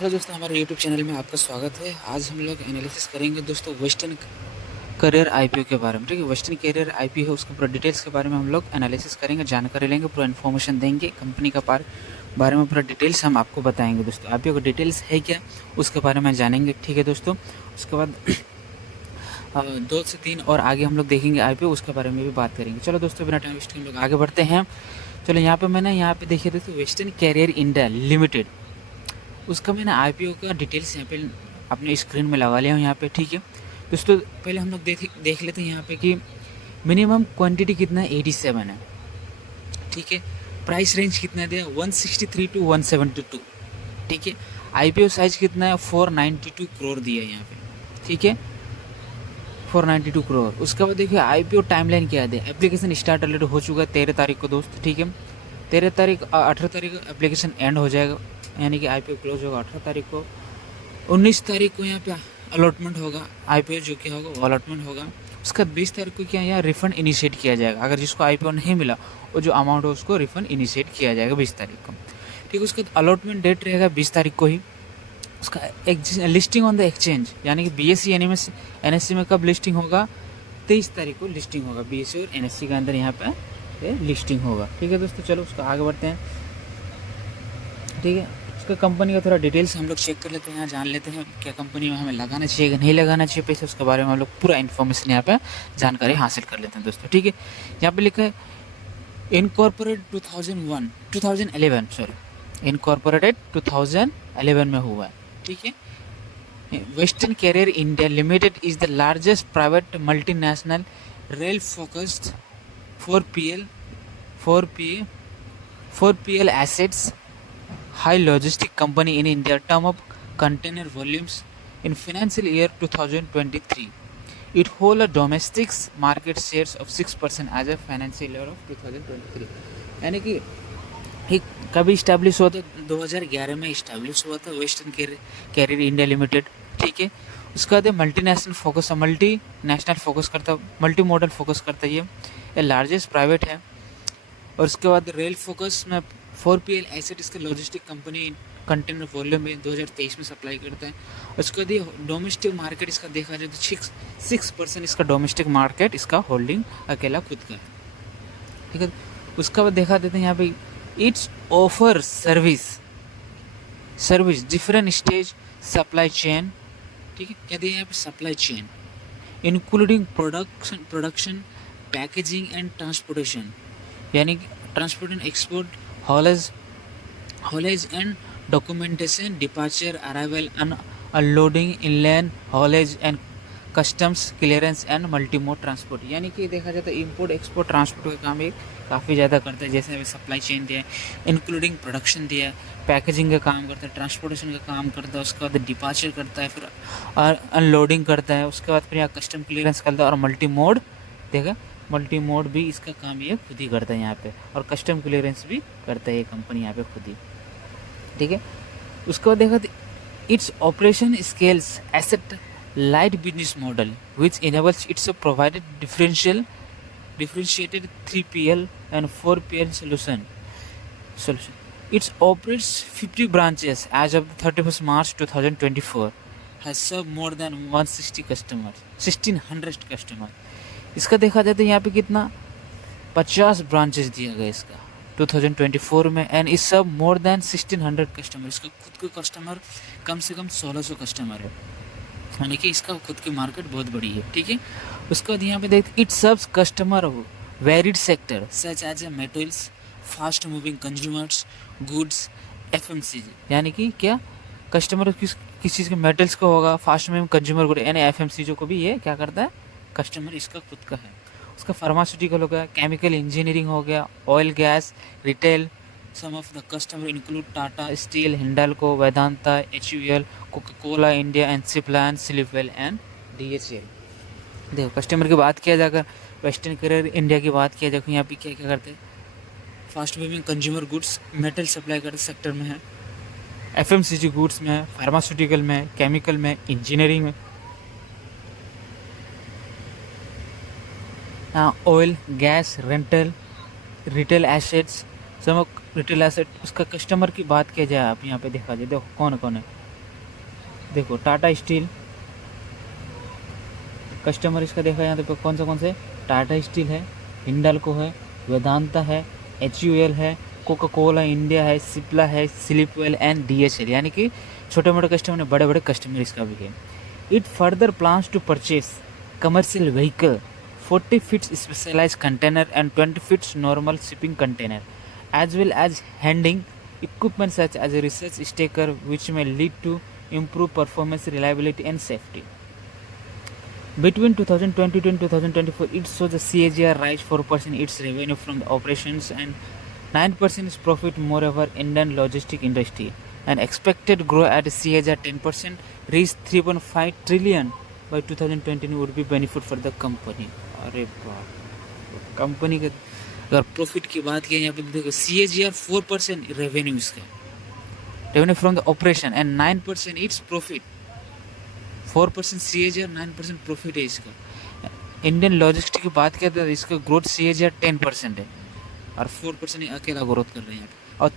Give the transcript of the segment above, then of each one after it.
Hello दोस्तों, हमारे YouTube channel में आपका स्वागत है। आज हम लोग एनालिसिस करेंगे दोस्तों वेस्टर्न करियर आईपीओ के बारे में। ठीक है, वेस्टर्न करियर आईपीओ है, उसके पूरा डिटेल्स के बारे में हम लोग एनालिसिस करेंगे, जानकारी लेंगे, पूरा इन्फॉर्मेशन देंगे, कंपनी का बारे में पूरा डिटेल्स हम आपको बताएंगे। दोस्तों आईपीओ का डिटेल्स है क्या, उसके बारे में जानेंगे। ठीक है दोस्तों, उसके बाद 2 से 3 और आगे हम लोग देखेंगे आईपीओ, उसके बारे में भी बात करेंगे। चलो दोस्तों, बिना टाइम वेस्ट हम लोग आगे बढ़ते हैं। चलो यहाँ पे देखिए दोस्तों, वेस्टर्न कैरियर इंडिया लिमिटेड, उसका मैंने आईपीओ का डिटेल्स यहाँ पे अपने स्क्रीन में लगा लिया हूँ यहाँ पे। ठीक है दोस्तों, पहले हम लोग देख लेते हैं यहाँ पे कि मिनिमम क्वांटिटी कितना है, 87 है। ठीक है, प्राइस रेंज कितना दिया, 163 टू 172। ठीक है, आईपीओ साइज कितना है, 492 करोड़ दिया है यहाँ पे। ठीक है, 492 करोड़। उसके बाद देखिए आईपीओ टाइमलाइन क्या है, एप्लीकेशन स्टार्ट ऑलरेडी हो चुका है 13 तारीख को दोस्त। ठीक है, 18 तारीख को एप्लीकेशन एंड हो जाएगा, यानी कि आईपीओ क्लोज होगा 18 तारीख को। 19 तारीख को यहाँ पे अलॉटमेंट होगा, आईपीओ जो क्या होगा वो अलॉटमेंट होगा। उसके बाद 20 तारीख को क्या यहाँ रिफंड इनिशिएट किया जाएगा, अगर जिसको आईपीओ नहीं मिला वो जो अमाउंट है उसको रिफंड इनिशिएट किया जाएगा 20 तारीख को। ठीक है, उसके बाद अलॉटमेंट डेट रहेगा 20 तारीख को ही। उसका लिस्टिंग ऑन द एक्सचेंज, यानी कि बीएससी एनएससी में कब लिस्टिंग होगा, 23 तारीख को लिस्टिंग होगा बीएससी और एनएससी के अंदर यहाँ पे लिस्टिंग होगा। ठीक है दोस्तों, चलो उसका आगे बढ़ते हैं। ठीक है, उसका कंपनी का थोड़ा डिटेल्स हम लोग चेक कर लेते हैं, यहाँ जान लेते हैं क्या कंपनी में हमें लगाना चाहिए नहीं लगाना चाहिए पैसे, उसके बारे में हम लोग पूरा इन्फॉर्मेशन यहाँ पे जानकारी हासिल कर लेते हैं दोस्तों। ठीक है, यहाँ पे लिखा है इनकॉर्पोरेट 2011 में हुआ है। ठीक है, Western Carrier India Limited is the largest private multinational rail focused 4PL assets high logistic company in India term of container volumes in financial year 2023. It hold a domestic market shares of 6% as a financial year of 2023। यानी कि कभी establish हुआ था, 2011 में establish हुआ था western Carrier India limited. ठीक है, उसके बाद मल्टी नेशनल फोकस करता, मल्टी मॉडल फोकस करता है, ये लार्जेस्ट प्राइवेट है। और उसके बाद रेल फोकस में 4PL एसेट इसका लॉजिस्टिक कंपनी कंटेनर वॉल्यूम में 2023 में सप्लाई करता है। उसके बाद डोमेस्टिक मार्केट इसका देखा जाए तो 6% इसका डोमेस्टिक मार्केट इसका होल्डिंग अकेला खुद का है। ठीक है, उसका बाद देखा देते हैं यहाँ पे it's offer service different stage supply chain. ठीक है, क्या दिया यहाँ पे, supply chain including production packaging and transportation, यानी कि transport and export, haulage and documentation, departure, arrival and unloading, inland haulage and customs clearance and multi-mode transport। यानी कि देखा जाए तो इम्पोर्ट एक्सपोर्ट ट्रांसपोर्ट का काम एक काफ़ी ज़्यादा करता है। जैसे अभी सप्लाई चेन दिया है, इंक्लूडिंग प्रोडक्शन दिया है, पैकेजिंग का काम करता है, ट्रांसपोर्टेशन का काम करता है, उसके बाद डिपार्चर करता है, फिर अनलोडिंग करता है, उसके बाद फिर यहाँ कस्टम क्लियरेंस करता है और मल्टी मोड भी इसका काम ये खुद ही करता है यहाँ पे, और कस्टम क्लियरेंस भी करता है ये कंपनी यहाँ पे खुद ही। ठीक है, उसके बाद देखा its operation scales asset light business model which enables it's provided differentiated 3PL and 4PL solution. It operates 50 branches as of 31st March 2024, has served more than 1600 customers। इसका देखा जाए तो यहाँ पे कितना 50 ब्रांचेस दिया गया इसका 2024 में, एंड इस सब मोर देन 1600 कस्टमर। इसका खुद के कस्टमर कम से कम 1600 कस्टमर है, यानी कि इसका खुद की मार्केट बहुत बड़ी है। ठीक है, उसके बाद यहाँ पे देखते it serves customer varied sector such as a metals, fast moving consumers goods, FMCG, यानी कि क्या कस्टमर किस चीज़ के मेटल्स का होगा, फास्ट मूविंग कंज्यूमर गुड यानी एफएमसीजी को भी ये क्या करता है, कस्टमर इसका खुद का है। उसका फार्मास्यूटिकल हो गया, केमिकल इंजीनियरिंग हो गया, oil gas, retail. Some of the customer include Tata steel, Hindalco, Vedanta, HUL, Coca Cola India and Cipla, Sleepwell and DHL। देखो कस्टमर की बात किया जाकर, वेस्टर्न करियर इंडिया की बात किया जाकर, यहाँ पे क्या क्या करते हैं, fast moving consumer goods metal supply करते सेक्टर में है, FMCG गुड्स में है, फार्मास्यूटिकल में, केमिकल में, इंजीनियरिंग में, oil gas, rental, retail assets, सब रिटेल एसेट। उसका कस्टमर की बात किया जाए आप यहाँ पे देखा जाए, देखो कौन कौन है, देखो टाटा स्टील कस्टमर इसका देखा यहाँ पे कौन से टाटा स्टील है, हिंडाल्को है, वेदांता है, HUL है, कोका कोला इंडिया है, सिप्ला है, स्लिपवेल एंड DHL, यानी कि छोटे मोटे कस्टमर ने बड़े बड़े कस्टमर इसका भी है। It further plans to purchase commercial vehicle 40 feets specialised container and 20 feets normal shipping container as well as handling equipment such as a research stacker which may lead to improved performance, reliability and safety. Between 2022 and 2024, it shows a CAGR rise 4% its revenue from the operations and 9% its profit. Moreover, Indian logistic industry and expected grow at a CAGR 10%, reach 3.5 trillion by 2020 would be benefit for the company. अरे बाप, company के अगर profit की बात की यहाँ पे देखो CAGR 4% रेवेन्यू इसका, revenue from the operation and 9% its profit. 4% CAGR 9% profit है इसका। इंडियन लॉजिस्टिक की बात किया तो इसका ग्रोथ CAGR 10% है और 4% अकेला ग्रोथ कर रहे हैं और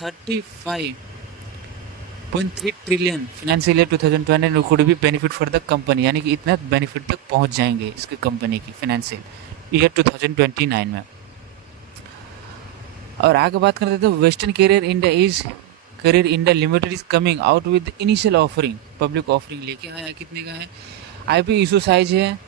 35.3 ट्रिलियन फाइनेंशियल ईयर 2020 कुड भी बेनिफिट फॉर द कंपनी, यानी कि इतना बेनिफिट तक पहुंच जाएंगे इसके कंपनी की फाइनेंशियल ईयर 2029 में। और आगे बात करते हैं तो Western Carrier India Limited is coming out with initial offering, public offering लेके आया। कितने का है? IPO इशू साइज है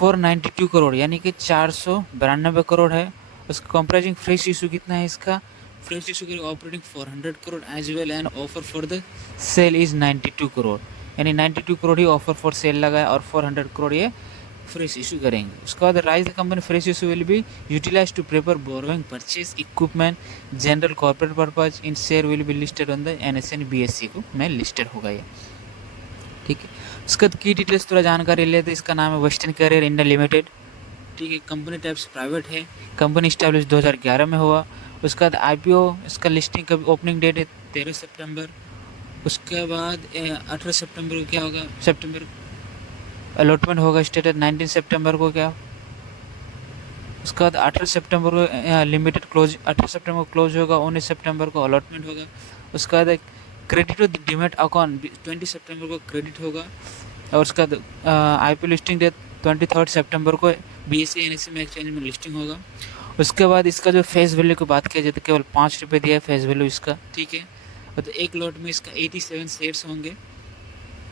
492 करोड़, यानी कि 492 करोड़ है। उसका कंप्राइजिंग फ्रेश इशू कितना है? इसका फ्रेश इशू के operating 400 crore as well and offer for the sale is 92 crore, यानी 92 करोड़ ही ऑफर फॉर सेल लगा है और 400 करोड़ ये फ्रेश इशू करेंगे। उसके बाद raise the company fresh issue will be utilise to prepare borrowing purchase equipment general corporate purpose in share will be listed on the NSE BSE को में लिस्टेड होगा ये, ठीक है। उसका की डिटेल्स थोड़ा जानकारी ले तो इसका नाम है वेस्टर्न कैरियर इंडिया लिमिटेड, ठीक है। कंपनी टाइप्स प्राइवेट है, कंपनी स्टैब्लिश 2011 में हुआ। उसके बाद IPO इसका लिस्टिंग का ओपनिंग डेट है 13 सितंबर। उसके बाद 18 सितंबर को क्या होगा? सितंबर अलॉटमेंट होगा स्टेटस 19 सितंबर को क्या। उसके बाद 18 सितंबर को लिमिटेड क्लोज, 18 सितंबर को क्लोज होगा, 19 सितंबर को अलॉटमेंट होगा। उसके बाद क्रेडिट टू डीमेट अकाउंट 20 सितंबर को क्रेडिट होगा और उसका IPO लिस्टिंग डेट 23 सितंबर को BSE NSE में एक्सचेंज में लिस्टिंग होगा। उसके बाद इसका जो फेस वैल्यू की बात किया जाए तो केवल 5 रुपये दिया है फेस वैल्यू इसका, ठीक है। तो एक लॉट में इसका 87 शेयर्स होंगे,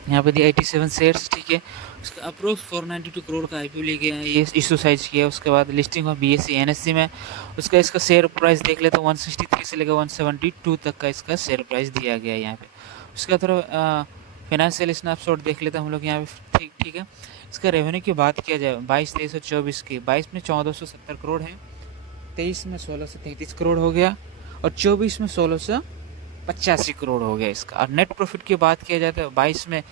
यहाँ पे दिया 87 शेयर्स, ठीक है। उसका अप्रोक्स 492 करोड़ का IPO ले गया है, ये इशू साइज किया। उसके बाद लिस्टिंग हुआ BSE NSE में। उसका इसका शेयर प्राइस देख ले तो 163 से लेकर 172 तक का इसका शेयर प्राइस दिया गया है यहाँ पे। उसका थोड़ा फाइनेंशियल स्नैपशॉट देख लेते हैं हम लोग यहाँ पे, ठीक है। इसका रेवेन्यू की बात किया जाए 22, 23 और 24 की, 22 में 1470 करोड़ है, 23 में 1633 करोड़ हो गया और 24 में 1685 करोड़ हो गया इसका। और नेट प्रॉफिट की बात किया जाए तो 22 में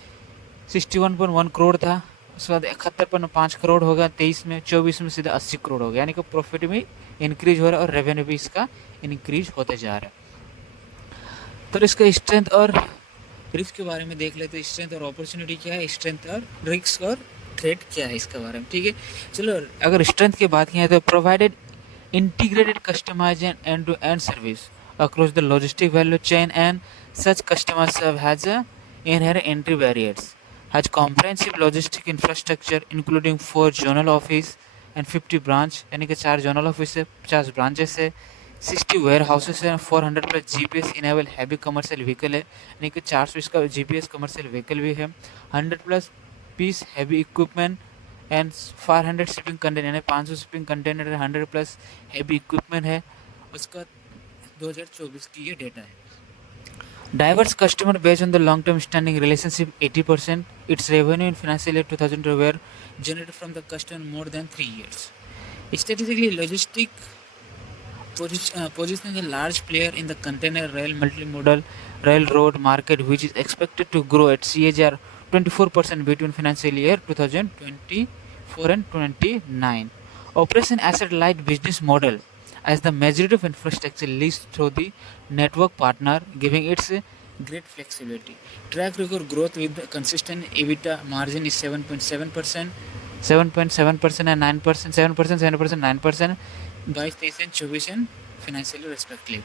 61.1 करोड़ था, उसके बाद 71.5 करोड़ होगा 23 में, 24 में सीधा 80 करोड़ हो गया, यानी कि प्रॉफिट भी इंक्रीज हो रहा है और रेवेन्यू भी इसका इंक्रीज होते जा रहा है। तो इसका स्ट्रेंथ और रिस्क के बारे में देख लेते हैं। स्ट्रेंथ और अपॉर्चुनिटी क्या है, स्ट्रेंथ और रिस्क और थ्रेट क्या है इसके बारे में, ठीक है। चलो अगर स्ट्रेंथ की बात की तो provided integrated customized and end-to-end service across the logistic value chain, and such customer serve has a inherent entry barriers, has comprehensive logistic infrastructure including 4 zonal office and 50 branch, यानी कि 4 zonal office है, 50 branches है, 60 warehouses है, 400 plus GPS enable heavy commercial vehicle है, यानी कि 400 इसका GPS commercial vehicle भी है, 100 plus piece heavy equipment and 400 shipping container, यानी 500 shipping container, 100 plus heavy equipment है। उसका 2024 की ये डेटा है। Diverse customer based on the long term standing relationship 80%, its revenue in financial year 2020 were generated from the customer more than 3 years. Strategically, logistic positioning a large player in the container rail multimodal railroad market, which is expected to grow at CAGR 24% between financial year 2024 and 29. Operation asset light business model, as the majority of infrastructure leased through the network partner, giving its great flexibility. Track record growth with the consistent EBITDA margin is 7.7% and 9%, 7%, 9%, 22, 23 and 24 and financially respectively.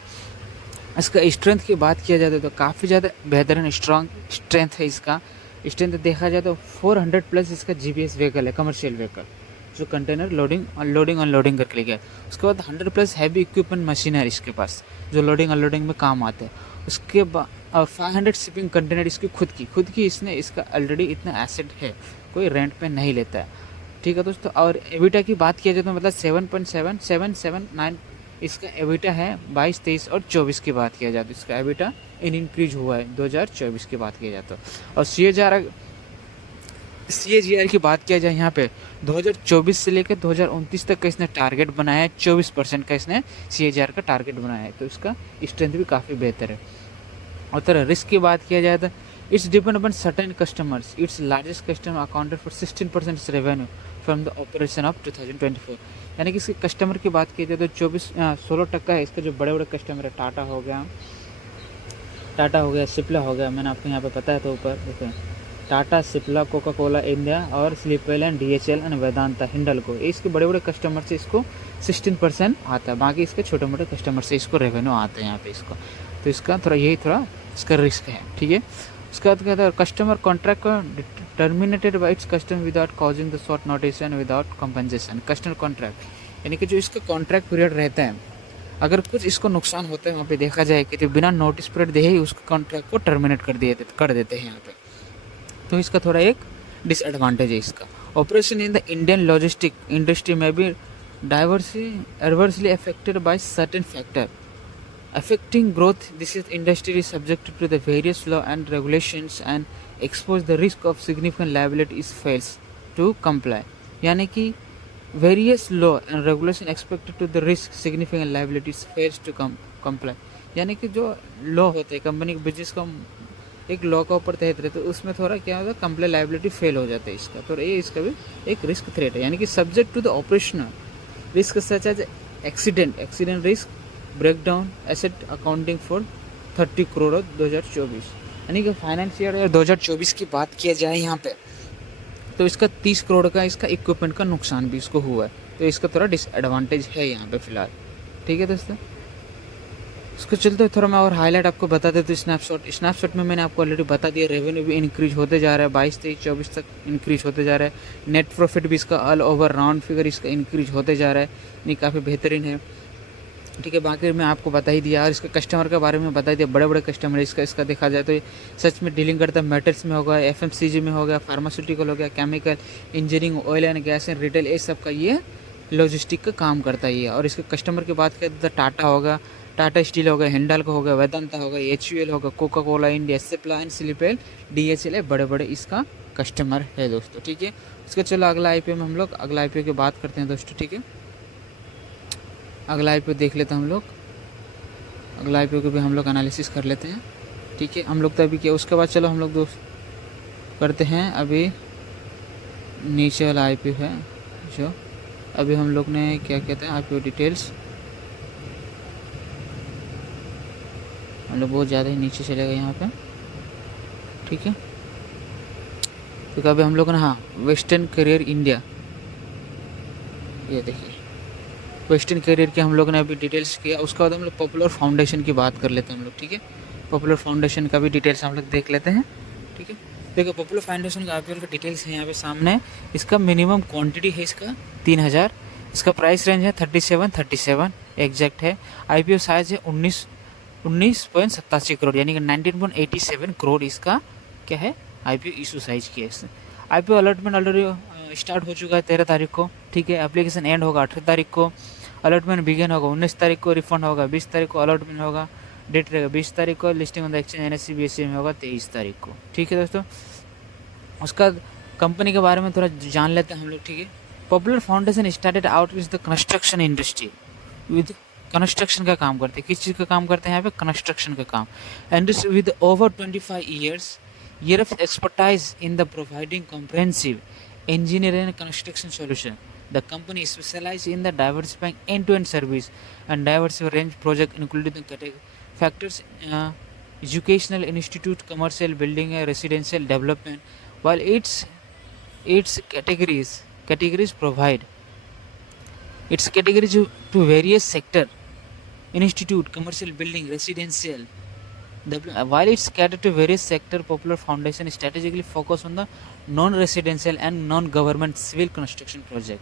इसका strength की बात किया जाए तो काफ़ी ज़्यादा बेहतरीन strong strength है इसका। स्ट्रेंथ देखा जाए तो 400 प्लस इसका जीपीएस व्हीकल है, कमर्शियल व्हीकल, जो कंटेनर लोडिंग अनलोडिंग करके लेके। उसके बाद 100 प्लस हैवी इक्विपमेंट मशीन है इसके पास, जो लोडिंग अनलोडिंग में काम आते हैं। उसके बाद 500 शिपिंग कंटेनर इसकी खुद की इसने इसका ऑलरेडी इतना एसेट है, कोई रेंट पे नहीं लेता है, ठीक है दोस्तों। और एबिटा की बात किया जाए तो मतलब 7.7779 इसका एबिटा है 22, 23 और 24 की बात किया जाए तो इसका एबिटा इंक्रीज हुआ है 2024 की बात किया जाए तो। और CAGR की बात किया जाए यहाँ पे 2024 से लेकर 2029 तक का इसने टारगेट बनाया है, 24% का इसने CAGR का टारगेट बनाया है, तो इसका स्ट्रेंथ भी काफ़ी बेहतर है। और तरह रिस्क की बात किया जाए तो it's depend upon certain customers, its largest customer accounted for 16% revenue from the operation of 2024। यानी कि इसके कस्टमर की बात की जाए तो 16% है इसका। जो बड़े बड़े कस्टमर है, टाटा हो गया, सिप्ला हो गया, मैंने आपको यहाँ पे बताया था ऊपर, देखो Tata, Cipla, Coca Cola India और Sleepwell and DHL and Vedanta, Hindalco, इसके बड़े बड़े कस्टमर से इसको 16% आता है। बाकी इसके छोटे मोटे कस्टमर से इसको रेवेन्यू आता है यहाँ पे इसको, तो इसका थोड़ा इसका रिस्क है, ठीक है। उसके बाद कहता है कस्टमर कॉन्ट्रैक्ट को terminated bye its customer without causing the short notice and without compensation. Customer contract यानी कि जो इसका कॉन्ट्रैक्ट पीरियड रहता है, अगर कुछ इसको नुकसान होता है वहाँ पे देखा जाए कि तो बिना नोटिस पीरियड दे ही उसके कॉन्ट्रैक्ट को टर्मिनेट कर देते हैं यहाँ पे, तो इसका थोड़ा एक डिसएडवांटेज है इसका। Operation in the Indian logistic industry में भी adversely affected by certain factor affecting growth. This industry is subject to the various law and regulations and expose the risk of significant liability is fails to comply। यानी कि various law and regulation expected to the risk significant liabilities fails to comply। यानी कि जो law होते हैं company के business का एक लॉ का ऊपर तहत रहते, तो उसमें थोड़ा क्या होता है, कंप्लाई लाइबिलिटी फेल हो जाता है इसका, तो ये इसका भी एक रिस्क थ्रेट है। यानी कि subject to the operational risk such as accident risk, breakdown, asset accounting for 30 crore 2024। यानी कि फाइनेंशियल ईयर 2024 की बात किया जाए यहाँ पे, तो इसका 30 करोड़ का इसका इक्विपमेंट का नुकसान भी इसको हुआ है, तो इसका थोड़ा डिसएडवांटेज है यहाँ पे फिलहाल, ठीक है दोस्तों। उसको चलते थोड़ा मैं और हाईलाइट आपको बता देता हूँ। स्नैपशॉट में मैंने आपको ऑलरेडी बता दिया, रेवेन्यू भी इंक्रीज होते जा रहा है, 22, 23, 24 तक इंक्रीज होते जा रहा है। नेट प्रॉफिट भी इसका ऑल ओवर राउंड फिगर इसका इंक्रीज होते जा रहा है, नहीं काफ़ी बेहतरीन है, ठीक है। बाकी मैं आपको बता ही दिया, और इसका कस्टमर के बारे में बता दिया, बड़े बड़े कस्टमर इसका देखा जाए तो सच में डीलिंग करता है मेटल्स में होगा, FMCG में हो गया, फार्मास्यूटिकल हो गया, chemical, engineering, oil and gas and retail, ये सब का ये लॉजिस्टिक का काम करता है ये। और इसके कस्टमर की बात करें तो टाटा होगा, टाटा स्टील हो गया, हिंडाल्को हो गया, वेदांता होगा, HUL होगा, Coca Cola India, Cipla and Sleepwell, DHL, बड़े बड़े इसका कस्टमर है दोस्तों, ठीक है। उसका चलो अगला IPO में हम लोग अगला IPO की बात करते हैं दोस्तों, ठीक है। अगला IPO देख लेते हैं हम लोग, अगला IPO को भी हम लोग एनालिसिस कर लेते हैं, ठीक है। हम लोग तो अभी क्या, उसके बाद चलो हम लोग दोस्त करते हैं अभी नीचे वाला IPO है जो अभी हम लोग ने क्या कहते हैं IPO डिटेल्स, हम लोग बहुत ज़्यादा ही नीचे चलेगा यहाँ पे, ठीक है। तो कभी हम लोग ने वेस्टर्न करियर इंडिया, ये देखिए वेस्टर्न करियर के हम लोग ने अभी डिटेल्स किया। उसके बाद हम लोग पॉपुलर फाउंडेशन की बात कर लेते हैं हम लोग, ठीक है। पॉपुलर फाउंडेशन का भी डिटेल्स हम लोग देख लेते हैं, ठीक है। देखो पॉपुलर फाउंडेशन का IPO का डिटेल्स है यहाँ पे सामने। इसका मिनिमम क्वांटिटी है इसका 3000, इसका प्राइस रेंज है 37 एग्जैक्ट है। IPO साइज है 19.87 करोड़, यानी कि 19.87 करोड़ इसका क्या है IPO इशू साइज की है। IPO अलॉटमेंट ऑलरेडी स्टार्ट हो चुका है 13 तारीख को, ठीक है। एप्लीकेशन एंड होगा 18 तारीख को, अलॉटमेंट बिगिन होगा 19 तारीख को, रिफंड होगा 20 तारीख को, अलॉटमेंट होगा डेट रहेगा 20 तारीख को, listing on the exchange NSE BSE में होगा 23 तारीख को, ठीक है दोस्तों। उसका कंपनी के बारे में थोड़ा जान लेते हैं हम लोग, ठीक है। Popular foundation started out is the construction industry, with construction का काम करते हैं। किस चीज़ का काम करते हैं यहाँ पे, कंस्ट्रक्शन का काम। And with over 25 years of expertise in the providing comprehensive engineering and construction solution. The company specializes in the diversifying end-to-end service and diverse range project including the factors educational institute, commercial building, residential development. While its categories provide its categories to various sector institute, commercial building, residential. While it's catered to various sector, Popular Foundation strategically focus on the non-residential and non-government civil construction project,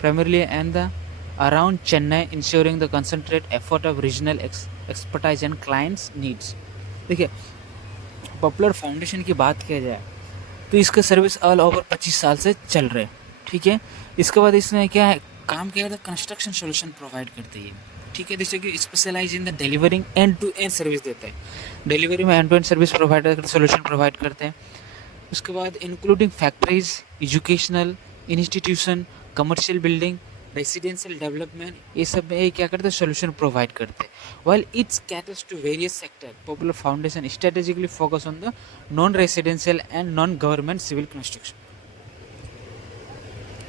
primarily and the around Chennai, ensuring the concentrate effort of regional expertise and clients needs. देखिए, popular foundation की बात किया जाए तो इसका service all over 25 साल से चल रहे, ठीक है। इसके बाद इसने क्या है काम किया था, कंस्ट्रक्शन सोल्यूशन प्रोवाइड करते हैं, ठीक है। जैसे कि specialise in the delivering end to end service देते हैं, डिलीवरी में end to end service provide करते, सोल्यूशन प्रोवाइड करते हैं। उसके बाद including factories, educational institution, commercial building, residential development, ये सब में क्या करते हैं, सोल्यूशन प्रोवाइड करते हैं। While it caters to various sectors, Popular Foundation strategically focus on the non-residential and non-government civil construction.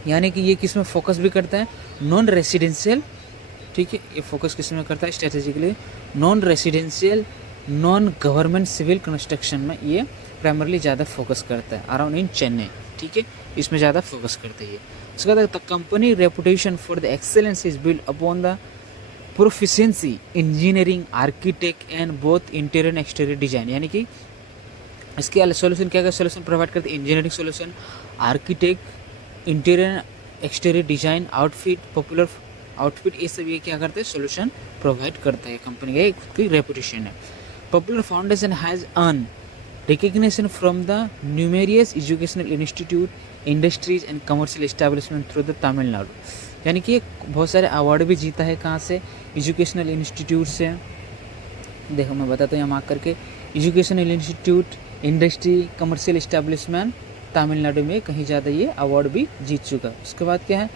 यानी कि ये किस में फोकस भी करता है, नॉन रेसिडेंशियल, ठीक है। ये फोकस किस में करता है, strategically non residential, non government civil construction में ये प्राइमरली ज़्यादा फोकस करता है, अराउंड इन चेन्नई, ठीक है। इसमें ज़्यादा फोकस करता है ये। उसके बाद the company reputation for the excellence is build upon the proficiency engineering, architect and both interior and exterior design. यानी कि इसके सोल्यूशन क्या क्या सोल्यूशन प्रोवाइड करते हैं, engineering solution, architect, interior exterior design, outfit, popular outfit, ये सब ये क्या करते हैं, सोल्यूशन प्रोवाइड करता है। कंपनी का खुद की रेपुटेशन है। Popular foundation has earn recognition from the numerous educational institute, industries and commercial establishment through the Tamil Nadu. यानी कि बहुत सारे अवार्ड भी जीता है, कहाँ से, एजुकेशनल इंस्टीट्यूट से। देखो मैं बताता हूँ यहाँ मार्क करके, educational institute, industry, commercial establishment, Tamil Nadu में कहीं ज़्यादा ये अवार्ड भी जीत चुका। उसके बाद क्या है,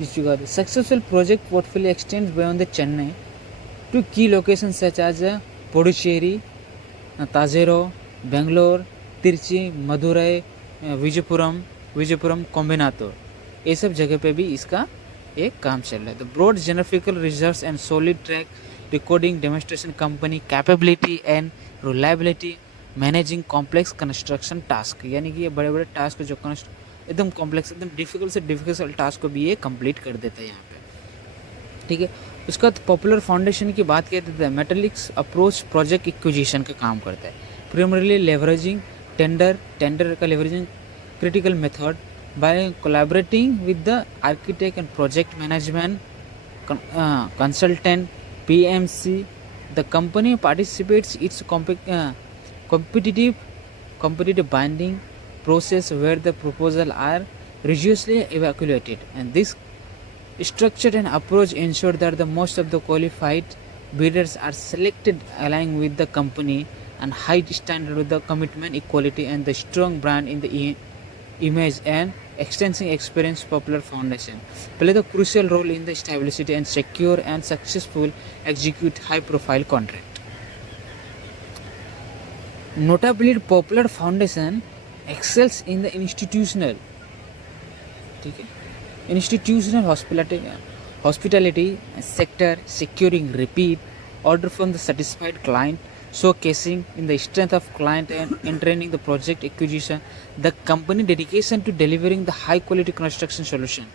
जीत चुका है successful project portfolio extends beyond the Chennai to की लोकेशन सच एज पुडुचेरी, ताजेरो, बेंगलोर, तिरुची, मदुरई, विजयपुरम, कोम्बिनातोर, ये सब जगह पे भी इसका एक काम चल रहा है। The broad geographical reserves and solid track recording demonstration company capability and reliability managing complex construction task. यानी कि ये बड़े बड़े टास्क जो एकदम कॉम्प्लेक्स, एकदम डिफिकल्ट से डिफिकल्ट टास्क को भी ये कंप्लीट कर देता है यहाँ पे, ठीक है। उसका बाद पॉपुलर फाउंडेशन की बात करते हैं, मेटालिक्स अप्रोच प्रोजेक्ट एक्विजिशन का काम करता है, प्राइमरीली लेवरेजिंग टेंडर का leveraging critical method by collaborating with the architect and project management consultant PMC. The company participates its competitive binding process where the proposals are rigorously evaluated, and this structure and approach ensure that the most of the qualified bidders are selected aligning with the company and high standard with the commitment, equality and the strong brand in the image and extensive experience. Popular Foundation play the crucial role in the stability and secure and successful execute high profile contract. Notably, Popular Foundation excels in the institutional hospitality sector, securing repeat order from the satisfied client, showcasing in the strength of client and training the project acquisition. The company dedication to delivering the high quality construction solution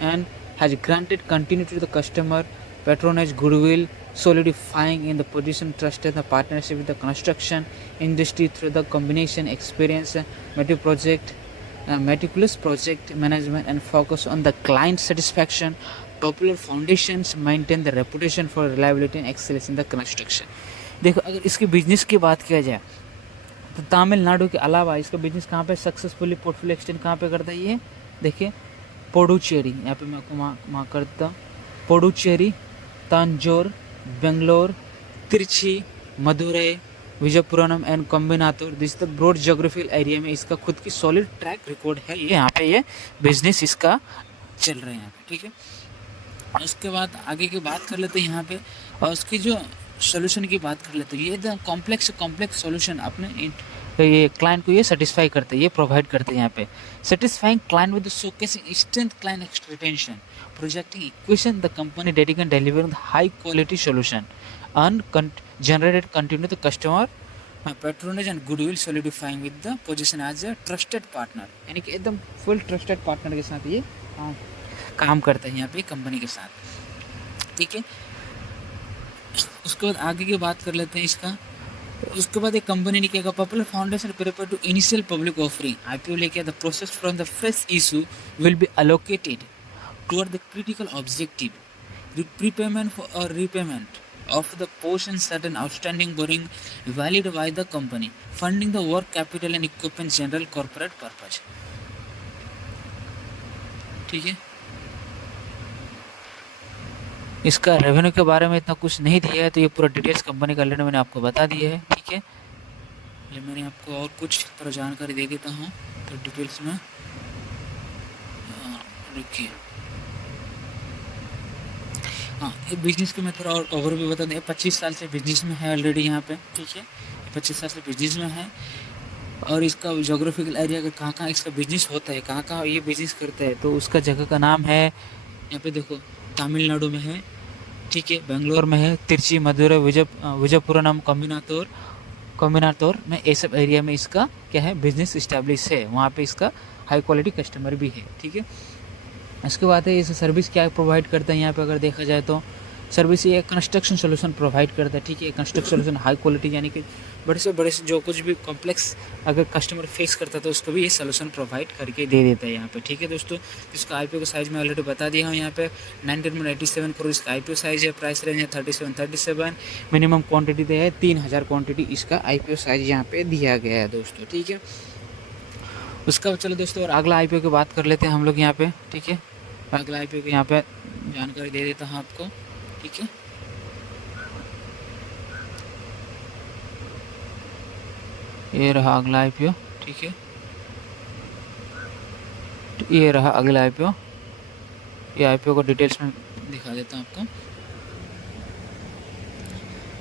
and has granted continuity to the customer, patronage goodwill, solidifying in the position trusted the partnership with the construction industry through the combination experience, meticulous project management and focus on the client satisfaction. Popular Foundations maintain the reputation for reliability and excellence in the construction. देखो अगर इसके business की बात किया जाए तो तमिलनाडु के अलावा इसका बिजनेस कहाँ पे सक्सेसफुली पोर्टफोलियो एक्सटेंड कहाँ पे करता है, ये देखिए पुडुचेरी, यहाँ पे मैं आपको मार्क करता हूँ, Puducherry, Tanjore, Bangalore, Tiruchi, Madurai, Vijayapuram and Coimbatore. This the broad geographical area में इसका खुद की सॉलिड ट्रैक रिकॉर्ड है, ये यहाँ पे ये बिजनेस इसका चल रहा है यहाँ पे, ठीक है। उसके बाद आगे की बात कर लेते हैं यहाँ पे, और उसकी जो सोल्यूशन की बात कर लेते हैं, ये द कॉम्प्लेक्स सोल्यूशन अपने ये क्लाइंट को ये सेटिस्फाई करते हैं, ये प्रोवाइड करते हैं यहाँ पे। Satisfying client with showcasing strength client expectation, projecting equation the company dedicated delivering high quality solution and generated continue the customer patronage and goodwill, solidifying with the position as a trusted partner। यानी कि एकदम full trusted partner के साथ ये काम करता है यहाँ पे कंपनी के साथ, ठीक है। उसके बाद आगे की बात कर लेते हैं इसका। उसके बाद एक कंपनी ने क्या, popular foundation prepare to initial public offering IPO लेके the process from the fresh issue will be allocated toward the critical objective prepayment और repayment of the portion certain outstanding borrowing valid by the company funding the work capital and equipment general corporate purpose। ठीक है, इसका revenue के बारे में इतना कुछ नहीं दिया है, तो ये पूरा डिटेल्स कंपनी का मैंने आपको बता दिया है। ठीक है, ये मैंने आपको और कुछ थोड़ा जानकारी दे देता हूँ तो डिटेल्स में रुकिए। हाँ, ये बिजनेस के मैं थोड़ा और ओवरव्यू बता दें। 25 साल से बिजनेस में है ऑलरेडी यहाँ पे। ठीक है, 25 साल से बिजनेस में है और इसका जोग्राफिकल एरिया का कहाँ कहाँ इसका बिजनेस होता है, कहाँ कहाँ ये बिजनेस करता है, तो उसका जगह का नाम है यहाँ पे देखो, तमिलनाडु में है। ठीक है, बेंगलोर में है, तिरची, मदुरै, विजयपुरम, कोयम्बटूर में, ये सब एरिया में इसका क्या है, बिजनेस इस्टेब्लिश है। वहाँ पे इसका हाई क्वालिटी कस्टमर भी है। ठीक है, इसके बाद है इस सर्विस क्या प्रोवाइड करता है यहाँ पे अगर देखा जाए तो सर्विस ये कंस्ट्रक्शन सोल्यूशन प्रोवाइड करता है। ठीक है, कंस्ट्रक्शन सोल्यूशन हाई क्वालिटी, यानी कि बड़े से जो कुछ भी कॉम्प्लेक्स अगर कस्टमर फेस करता है तो उसको भी ये सोल्यूशन प्रोवाइड करके दे देता है यहाँ पे। ठीक है दोस्तों, इसका आईपीओ का साइज मैं ऑलरेडी बता दिया हूँ। यहाँ पे 1987 करोड़ इसका आईपीओ साइज है, प्राइस रेंज है 37, मिनिमम क्वान्टिटी है 3000 क्वान्टिटी इसका आईपीओ साइज यहाँ पे दिया गया है दोस्तों। ठीक है, उसका चलो दोस्तों और अगला आईपीओ की बात कर लेते हैं हम लोग यहाँ पे। ठीक है, अगला आईपीओ की यहाँ पे जानकारी दे देता हूँ आपको। ठीक है, ये रहा अगला आईपीओ। ठीक है, ये रहा अगला आईपीओ। ये आईपीओ को डिटेल्स में दिखा देता हूँ आपको।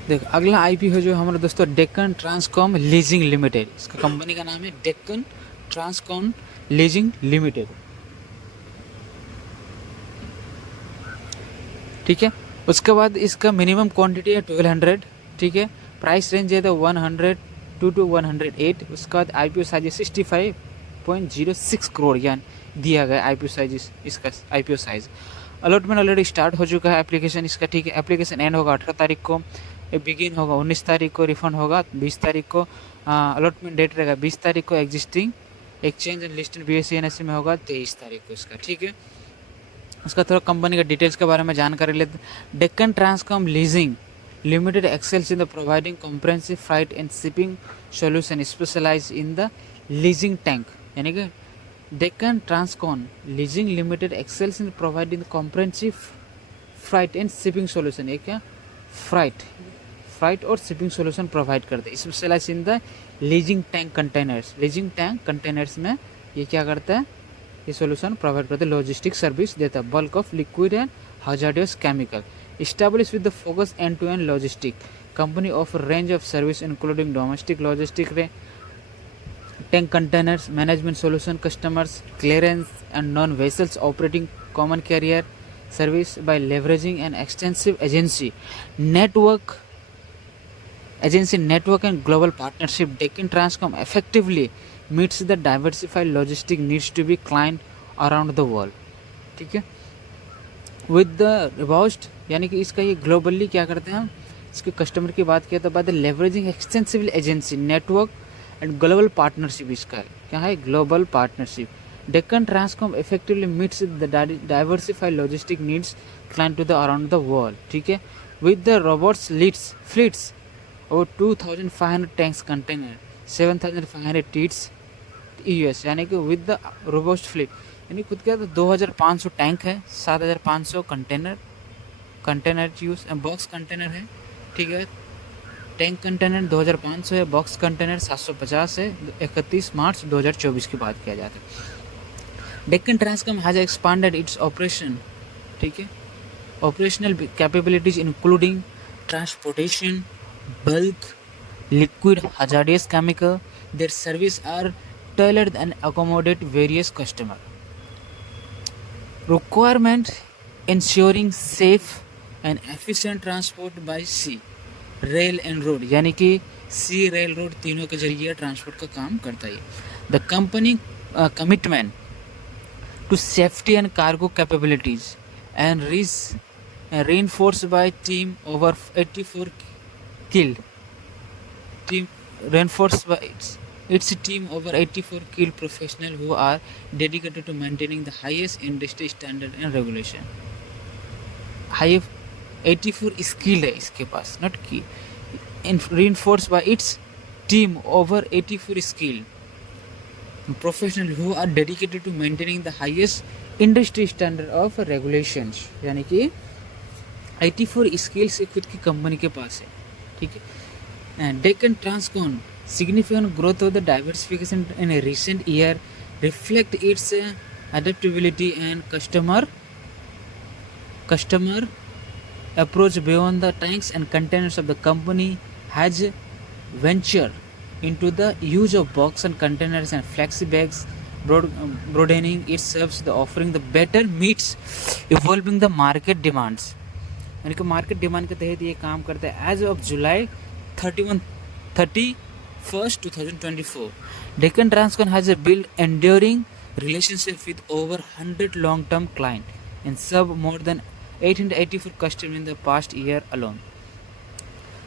देखो अगला आईपीओ है जो हमारा दोस्तों डेक्कन ट्रांसकॉम लीजिंग लिमिटेड। इसका कंपनी का नाम है डेक्कन ट्रांसकॉम लीजिंग लिमिटेड। ठीक है, उसके बाद इसका मिनिमम क्वांटिटी है 1200। ठीक है, प्राइस रेंज है तो 102 to 108। उसके बाद आईपीओ साइज 65.06 करोड़ यानी दिया गया आईपीओ साइज। इसका IPO size allotment already start हो चुका है एप्लीकेशन इसका। ठीक है, एप्लीकेशन एंड होगा 18 तारीख को, बिगिन होगा 19 तारीख को, रिफंड होगा 20 तारीख को, अलॉटमेंट डेट रहेगा 20 तारीख को, existing exchange and listed BSE NSE में होगा 23 तारीख को इसका। ठीक है, उसका थोड़ा कंपनी का डिटेल्स के बारे में जानकारी लेते हैं। Deccan Transcom leasing limited excels in the providing comprehensive freight and shipping solution specialize in the leasing tank, यानी कि Deccan Transcom leasing limited excels in providing comprehensive freight and shipping solution. ये क्या, फ्राइट और शिपिंग सॉल्यूशन प्रोवाइड करते हैं, specialize in the leasing tank containers. Leasing tank containers में ये क्या करता है, ये सॉल्यूशन प्रोवाइड करते हैं, लॉजिस्टिक सर्विस देता है, bulk of liquid and hazardous chemical, established with the focus end-to-end logistic. Company offer range of service including domestic logistic, tank containers management solution, customers clearance and non-vessels operating common carrier service by leveraging an extensive agency network and global partnership. Deccan Transcom effectively meets the diversified logistic needs to be client around the world। ठीक है, with the रिबॉस्ट, यानी कि इसका ये globally क्या करते हैं हम, इसके कस्टमर की बात किया तो बात है leveraging extensive agency network and global partnership. इसका क्या है, global partnership. Deccan Transcom effectively meets the diversified logistic needs client to the around the world. ठीक है, विद द रोबोट्स फ्लीट्स और 2500 टैंक्स कंटेनर, 7500 टीट्स यूएस, यानी कि विद द रोबोस्ट फ्लीट, यानी खुद क्या, तो 2500 टैंक है, 7500 कंटेनर यूज बॉक्स कंटेनर है। ठीक है, टैंक कंटेनर 2500 है, बॉक्स कंटेनर 750 है। 31 मार्च 2024 की बात किया जाता है। Deccan Transcom has expanded its operation. ठीक है, operational capabilities including transportation, bulk, liquid, hazardous chemical. Their service are tailored and accommodate various customer requirement, ensuring safe and efficient transport by sea, rail and road, यानी कि सी, rail, road तीनों के जरिए transport का काम करता है। The company commitment to safety and cargo capabilities and reinforced by team over 84 killed. Team reinforced by its team over 84 skilled professionals who are dedicated to maintaining the highest industry standard and regulation. High 84 skill है इसके पास, not की reinforced by its team over 84 skilled professionals who are dedicated to maintaining the highest industry standard of regulations. यानी कि 84 skill से खुद की company के पास है, ठीक है. Deccan Transcon significant growth of the diversification in a recent year reflect its adaptability and customer approach beyond the tanks and containers of the company has ventured into the use of box and containers and flexi bags, broadening its service, the offering the better meets evolving the market demands. यानी कि market demand के तहत ये काम करता है. As of July 31st 2024, Deccan Transcon has built enduring relationship with over 100 long-term clients and served more than 884 customers in the past year alone,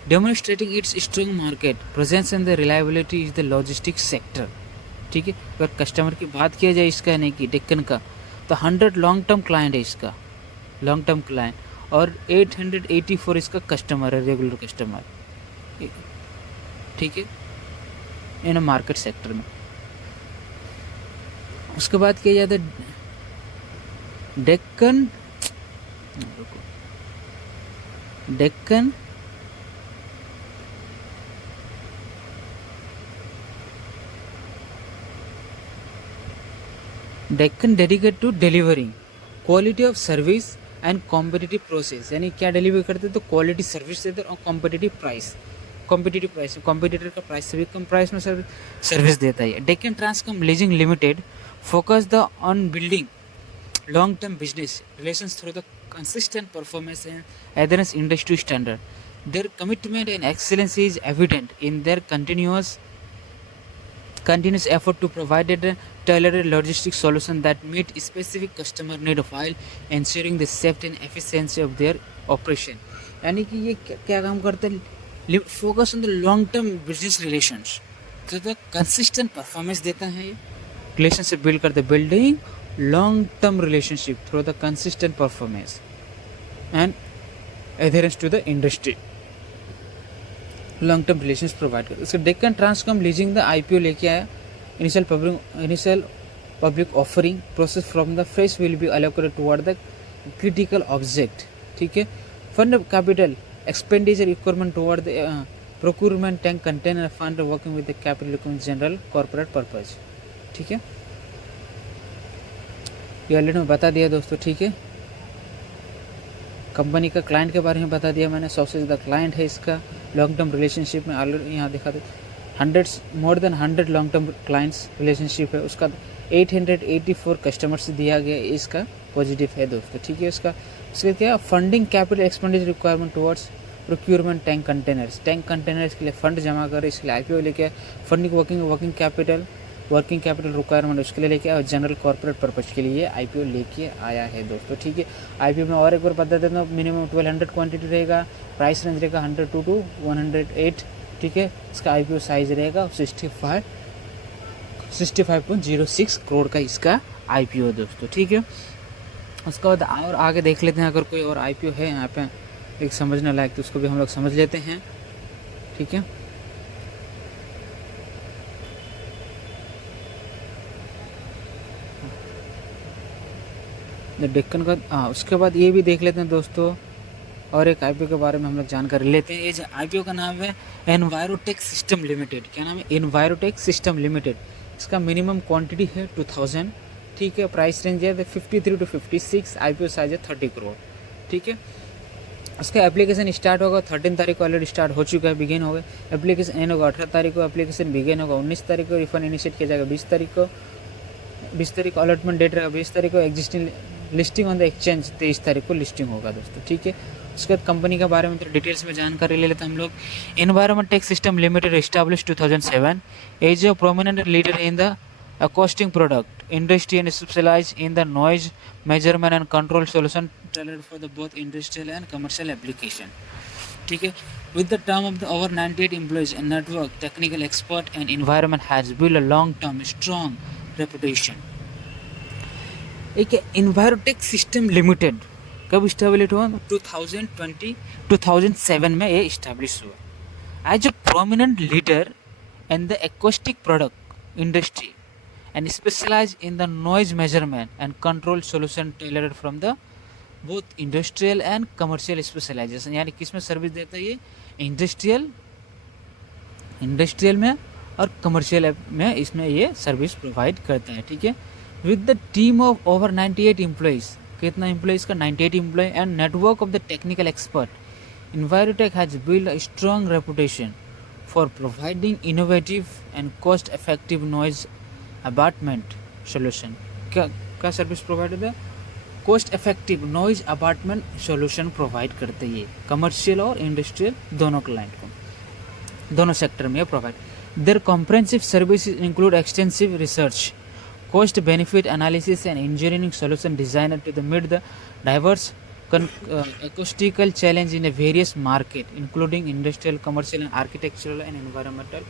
demonstrating its strong market presence and the reliability in the logistics sector. ठीक है. अगर customer की बात किया जाए इसका नहीं कि डेक्कन का, तो 100 लॉन्ग टर्म क्लाइंट है इसका, लॉन्ग टर्म क्लाइंट, और 884 इसका कस्टमर है, रेगुलर कस्टमर, ठीक है, इन मार्केट सेक्टर में. उसके बाद किया जाता है Deccan dedicate to delivering quality of service and competitive process. यानी क्या डिलीवर करते हैं, तो क्वालिटी सर्विस देते हैं और कॉम्पिटिटिव प्राइस, कॉम्पिटिटर का प्राइस से भी कम प्राइस में सर्विस देता है. Deccan Transcom leasing limited focus the on building long term business relations through the consistent performance and adherence industry standard. Their commitment and excellence is evident in their continuous effort to provide a tailored logistics solution that meet specific customer need while ensuring the safety and efficiency of their operation. यानी कि ये क्या काम करते हैं, focus on the long term business relations, तो the consistent performance देता है, ये रिलेशनशिप बिल्ड करते, building long term relationship through the consistent performance and adherence to the industry, long term relations provide कर. इसका Deccan Transcom leasing the IPO लेके आया. Initial public offering process from the face will be allocated toward the critical object, ठीक है. Fund capital expenditure equipment toward the procurement tank container fund working with the capital equipment general corporate purpose, ठीक है. ये already मैं बता दिया दोस्तों, ठीक है. कंपनी का क्लाइंट के बारे में बता दिया मैंने. सोर्सेज द क्लाइंट है इसका लॉन्ग टर्म रिलेशनशिप में, ऑलरेडी यहाँ दिखा दे, more than 100 long term clients relationship है. उसका 884 कस्टमर्स दिया गया, इसका पॉजिटिव है दोस्तों, ठीक है. उसका क्या, funding capital expenditure requirement towards procurement tank containers के लिए फंड जमा कर, इसके लिए IPO लेके फंडिंग वर्किंग कैपिटल रिक्वायरमेंट उसके लिए लेके, और जनरल कॉर्पोरेट पर्पज के लिए IPO लेके आया है दोस्तों, ठीक है. IPO में और एक बार बता देता हूँ, मिनिमम 1200 क्वांटिटी रहेगा, प्राइस रेंज रहेगा 102 to 108, ठीक है. इसका IPO साइज रहेगा 65.06 करोड़ का इसका IPO दोस्तों, ठीक है. उसके बाद और आगे देख लेते हैं, अगर कोई और IPO है यहाँ पे एक समझने लायक, तो उसको भी हम लोग समझ लेते हैं, ठीक है. डेक्कन का उसके बाद ये भी देख लेते हैं दोस्तों, और एक IPO के बारे में हम लोग जानकारी लेते हैं. ये जो IPO का नाम है एनवायरोटेक सिस्टम लिमिटेड. क्या नाम है, एनवायरोटेक सिस्टम लिमिटेड. इसका मिनिमम क्वांटिटी है 2000, ठीक है. प्राइस रेंज है 53 to 56, IPO साइज है 30 करोड़, ठीक है. उसका एप्लीकेशन स्टार्ट होगा 13 तारीख को, ऑलरेडी स्टार्ट हो चुका है, बिगिन हो गया. एप्लीकेशन एंड होगा 18 तारीख को, एप्लीकेशन बिगिन होगा 19 तारीख को, रिफंड इनिशिएट किया जाएगा 20 तारीख को, अलॉटमेंट डेट रहेगा 20 तारीख को, existing listing on the exchange 23 तारीख को लिस्टिंग होगा दोस्तों, ठीक है. उसके बाद कंपनी के बारे में तो डिटेल्स में जानकारी ले लेते हैं हम लोग. Envirotech system limited established 2007 as a prominent leader in the acoustic product industry and specialized in the noise measurement and control solution tailored for the both industrial and commercial application. ठीक है. With the term of the over 98 employees and network, technical expert and environment has built a long-term strong reputation. एक Envirotech system limited कब establish हुआ? 2007 में ये establish हुआ as a prominent leader in the acoustic product industry and specialize in the noise measurement and control solution tailored from the both industrial and commercial specialization. यानी किस में service देता है ये? इंडस्ट्रियल में और कमर्शियल में इसमें ये सर्विस प्रोवाइड करता है. ठीक है. With the team of over 98 employees, कितना एम्प्लॉइज का? 98 employee and network of the technical expert, Envirotech has build a strong reputation for providing innovative and cost effective noise abatement solution. क्या service provide करता है? Cost effective noise abatement solution provide करते हैं commercial और industrial दोनों client को, दोनों sector में provide. Their comprehensive services include extensive research, cost benefit analysis and engineering solution designed to meet the diverse acoustical challenge in a various market including industrial, commercial and architectural and environmental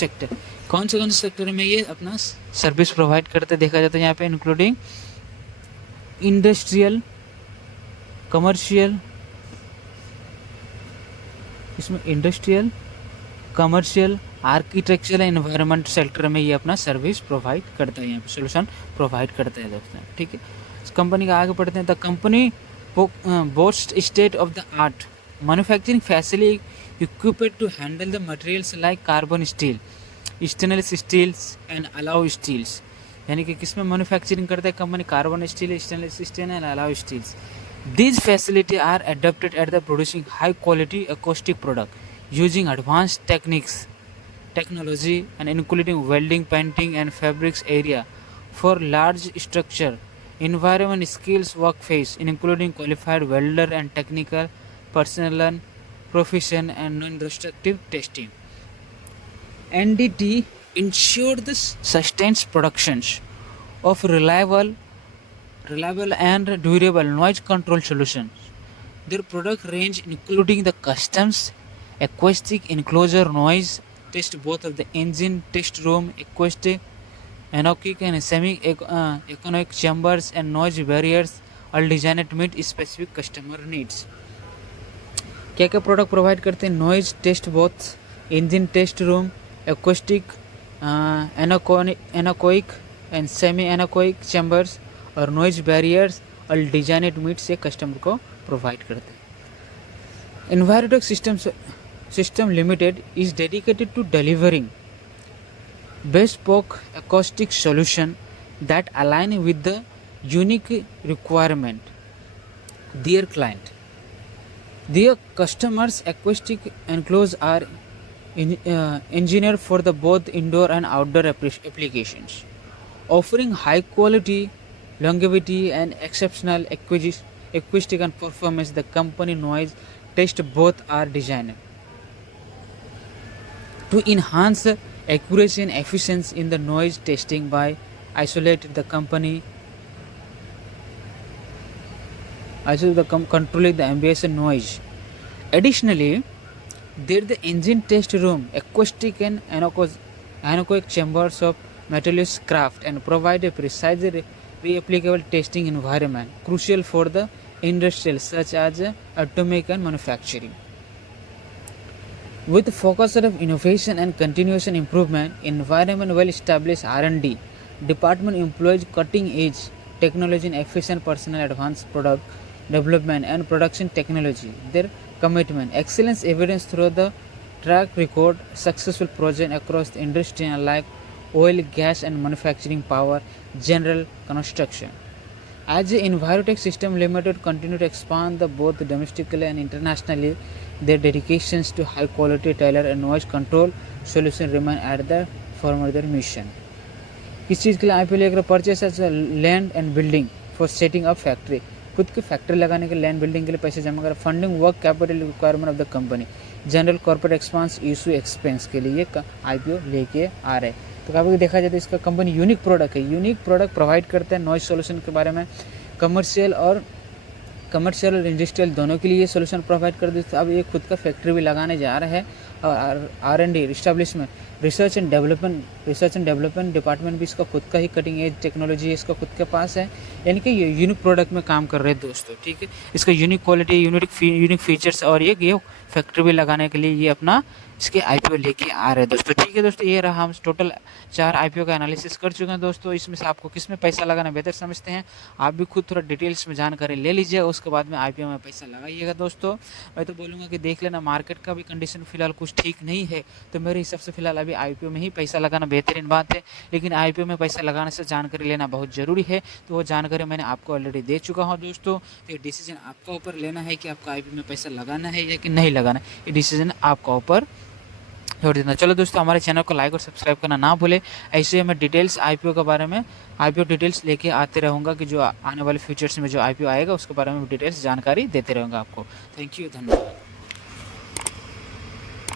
sector. कौन से sector में ये अपना service provide करते देखा जाता है यहाँ पे? इंक्लूडिंग इंडस्ट्रियल, कमर्शियल, इसमें industrial, commercial, architecture and environment sector में ये अपना सर्विस प्रोवाइड करता है, यहाँ पे सोल्यूशन प्रोवाइड करता है दोस्तों. ठीक है. इस कंपनी का आगे पढ़ते हैं. The company boast state of the art manufacturing facility equipped to handle the materials like carbon steel, stainless steels and alloy steels. यानी कि किस में मैन्युफैक्चरिंग करता है company? Carbon steel, stainless steel and alloy steels. These facility are adapted at the producing high quality acoustic product using advanced technology and including welding, painting and fabrics area for large structure environment skills workforce including qualified welder and technical personnel profession and non-destructive testing. NDT ensured the sustained productions of reliable and durable noise control solutions. Their product range including the customs acoustic enclosure noise test both of the engine test room, acoustic, anechoic and semi-anechoic chambers and noise barriers all designed to meet specific customer needs. क्या क्या product provide करते हैं? Noise test both, engine test room, acoustic, anechoic and semi-anechoic chambers और noise barriers all designed to meet से customer को provide करते हैं. Envirotex System Limited is dedicated to delivering bespoke acoustic solution that align with the unique requirement their client. Their customers' acoustic enclosures are engineered for the both indoor and outdoor applications, offering high quality, longevity and exceptional acoustic and performance. The company noise test both are designed to enhance accuracy and efficiency in the noise testing by isolating the controlling the ambient noise. Additionally, there the engine test room, acoustic and anechoic chambers of materials craft and provide a precise replicable testing environment crucial for the industrial such as automation and manufacturing. With focus of innovation and continuous improvement, environment well-established R&D department employs cutting-edge technology and efficient personnel, advanced product development and production technology. Their commitment, excellence evidence through the track record successful projects across the industry like oil, gas and manufacturing, power, general construction. As the Envirotech System Limited continue to expand both domestically and internationally, their dedications to high quality tailored and noise control solution remain at the form of their mission. किस चीज़ के लिए IPO लेकर purchase as land and building for setting up factory, खुद की factory लगाने के लिए land building के लिए पैसे जमा कर, funding work capital requirement of the company, general corporate expanse issue expense के लिए IPO लेके आ रहे हैं. तो काफ़ी देखा जाए तो इसका कंपनी यूनिक प्रोडक्ट है, यूनिक प्रोडक्ट प्रोवाइड करते हैं नॉइज सोल्यूशन के बारे में, कमर्शियल और कमर्शियल और इंडस्ट्रियल दोनों के लिए सोल्यूशन प्रोवाइड कर देते हैं। अब ये खुद का फैक्ट्री भी लगाने जा रहा है और R&D establishment research and development department भी इसका खुद का ही कटिंग एज टेक्नोलॉजी है इसका खुद के पास है, यानी कि ये यूनिक प्रोडक्ट में काम कर रहे हैं दोस्तों, ठीक है। इसका यूनिक क्वालिटी, यूनिक फीचर्स और ये फैक्ट्री भी लगाने के लिए ये अपना इसके IPO लेके आ रहे हैं दोस्तों, ठीक है दोस्तों। ये रहा, हम टोटल 4 IPO का एनालिसिस कर चुके हैं दोस्तों। इसमें से आपको किस में पैसा लगाना बेहतर समझते हैं, आप भी खुद थोड़ा डिटेल्स में जानकारी ले लीजिएगा, उसके बाद में IPO में पैसा लगाइएगा दोस्तों। मैं तो बोलूँगा कि देख लेना, मार्केट का भी कंडीशन फिलहाल कुछ ठीक नहीं है, तो मेरे हिसाब से फिलहाल अभी IPO में ही पैसा लगाना बेहतरीन बात है। लेकिन IPO में पैसा लगाने से जानकारी लेना बहुत ज़रूरी है, तो वो जानकारी मैंने आपको ऑलरेडी दे चुका हूँ दोस्तों। तो ये डिसीजन आपका ऊपर लेना है कि आपको IPO में पैसा लगाना है या कि नहीं लगाना, ये डिसीजन आपका ऊपर छोड़ देना। चलो दोस्तों, हमारे चैनल को लाइक और सब्सक्राइब करना ना भूले। ऐसे ही मैं डिटेल्स IPO के बारे में IPO डिटेल्स लेके आते रहूँगा कि जो आने वाले फ्यूचर्स में जो IPO आएगा उसके बारे में डिटेल्स जानकारी देते रहूँगा आपको। थैंक यू, धन्यवाद।